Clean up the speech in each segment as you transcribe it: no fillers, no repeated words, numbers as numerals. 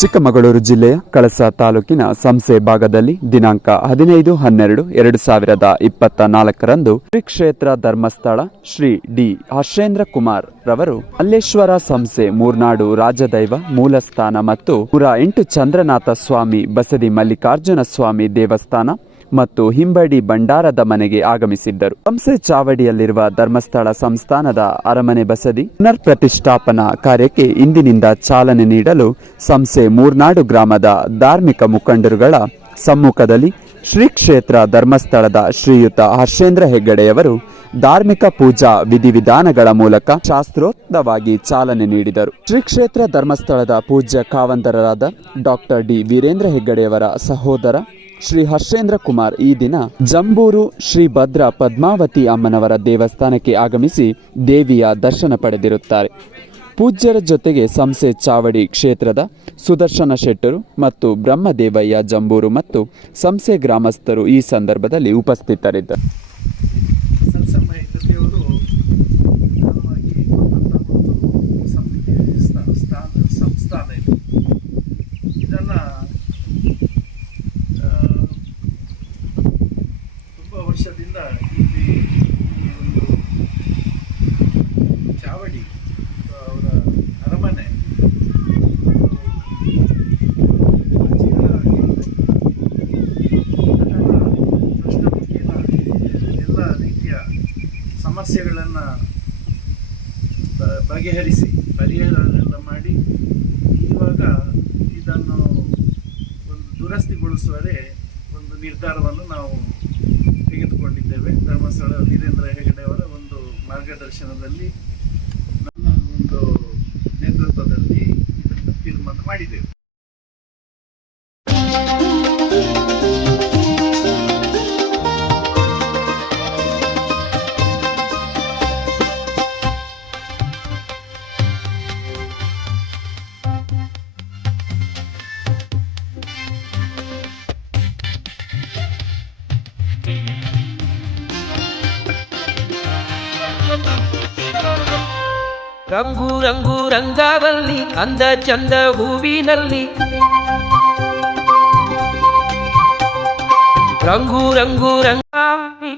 ಚಿಕ್ಕಮಗಳೂರು ಜಿಲ್ಲೆಯ ಕಳಸ ತಾಲೂಕಿನ ಸಂಸೆ ಭಾಗದಲ್ಲಿ ದಿನಾಂಕ 15-12-2024ರಂದು ಶ್ರೀ ಕ್ಷೇತ್ರ ಧರ್ಮಸ್ಥಳ ಶ್ರೀ ಡಿ ಹರ್ಷೇಂದ್ರ ಕುಮಾರ್ ರವರು ಮಲ್ಲೇಶ್ವರ ಸಂಸೆ ಮೂರ್ನಾಡು ರಾಜದೈವ ಮೂಲಸ್ಥಾನ ಮತ್ತು 108 ಚಂದ್ರನಾಥ ಸ್ವಾಮಿ ಬಸದಿ ಮಲ್ಲಿಕಾರ್ಜುನ ಸ್ವಾಮಿ ದೇವಸ್ಥಾನ ಮತ್ತು ಹಿಂಬಡಿ ಭಂಡಾರದ ಮನೆಗೆ ಆಗಮಿಸಿದ್ದರು. ಸಂಸೆ ಚಾವಡಿಯಲ್ಲಿರುವ ಧರ್ಮಸ್ಥಳ ಸಂಸ್ಥಾನದ ಅರಮನೆ ಬಸದಿ ಪುನರ್ ಪ್ರತಿಷ್ಠಾಪನಾ ಕಾರ್ಯಕ್ಕೆ ಇಂದಿನಿಂದ ಚಾಲನೆ ನೀಡಲು ಸಂಸೆ ಮೂರ್ನಾಡು ಗ್ರಾಮದ ಧಾರ್ಮಿಕ ಮುಖಂಡರುಗಳ ಸಮ್ಮುಖದಲ್ಲಿ ಶ್ರೀ ಕ್ಷೇತ್ರ ಧರ್ಮಸ್ಥಳದ ಶ್ರೀಯುತ ಹರ್ಷೇಂದ್ರ ಹೆಗ್ಗಡೆಯವರು ಧಾರ್ಮಿಕ ಪೂಜಾ ವಿಧಿವಿಧಾನಗಳ ಮೂಲಕ ಶಾಸ್ತ್ರೋಕ್ತವಾಗಿ ಚಾಲನೆ ನೀಡಿದರು. ಶ್ರೀ ಕ್ಷೇತ್ರ ಧರ್ಮಸ್ಥಳದ ಪೂಜ್ಯ ಕಾವಂತರರಾದ ಡಾಕ್ಟರ್ ಡಿ ವೀರೇಂದ್ರ ಹೆಗ್ಗಡೆಯವರ ಸಹೋದರ ಶ್ರೀ ಹರ್ಷೇಂದ್ರ ಕುಮಾರ್ ಈ ದಿನ ಜಂಬೂರು ಶ್ರೀ ಭದ್ರ ಪದ್ಮಾವತಿ ಅಮ್ಮನವರ ದೇವಸ್ಥಾನಕ್ಕೆ ಆಗಮಿಸಿ ದೇವಿಯ ದರ್ಶನ ಪಡೆದಿರುತ್ತಾರೆ. ಪೂಜ್ಯರ ಜೊತೆಗೆ ಸಂಸೆ ಚಾವಡಿ ಕ್ಷೇತ್ರದ ಸುದರ್ಶನ ಶೆಟ್ಟರು ಮತ್ತು ಬ್ರಹ್ಮದೇವಯ್ಯ ಜಂಬೂರು ಮತ್ತು ಸಂಸೆ ಗ್ರಾಮಸ್ಥರು ಈ ಸಂದರ್ಭದಲ್ಲಿ ಉಪಸ್ಥಿತರಿದ್ದರು. ವರ್ಷದಿಂದ ಇಲ್ಲಿ ಒಂದು ಚಾವಡಿ ಅವರ ಅರಮನೆ ಎಲ್ಲ ರೀತಿಯ ಸಮಸ್ಯೆಗಳನ್ನು ಬಗೆಹರಿಸಿ ಪರಿಹಾರ ಮಾಡಿ ಇವಾಗ ಇದನ್ನು ಒಂದು ದುರಸ್ತಿಗೊಳಿಸುವರೆ ಒಂದು ನಿರ್ಧಾರವನ್ನು ನಾವು ತೆಗೆದುಕೊಂಡಿದ್ದೇವೆ. ಧರ್ಮಸ್ಥಳ ವೀರೇಂದ್ರ ಹೆಗಡೆ ಅವರ ಒಂದು ಮಾರ್ಗದರ್ಶನದಲ್ಲಿ ನನ್ನ ಒಂದು ನೇತೃತ್ವದಲ್ಲಿ ಇದನ್ನು ತೀರ್ಮಾನ ಮಾಡಿದ್ದೇವೆ. ರಂಗು ರಂಗು ರಂಗವಲ್ಲಿ ಅಂದ ಚಂದ ಹೂವಿನಲ್ಲಿ ರಂಗು ರಂಗು ರಂಗವಲ್ಲಿ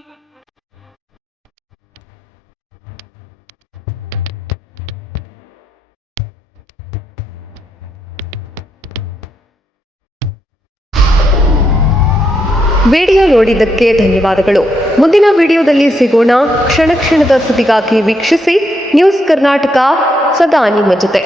ವಿಡಿಯೋ ನೋಡಿದ್ದಕ್ಕೆ ಧನ್ಯವಾದಗಳು. ಮುಂದಿನ ವಿಡಿಯೋದಲ್ಲಿ ಸಿಗೋಣ. ಕ್ಷಣ ಕ್ಷಣದ ಸುದ್ದಿಗಾಗಿ ವೀಕ್ಷಿಸಿ ನ್ಯೂಸ್ ಕರ್ನಾಟಕ, ಸದಾ ನಿಮ್ಮ ಜೊತೆ.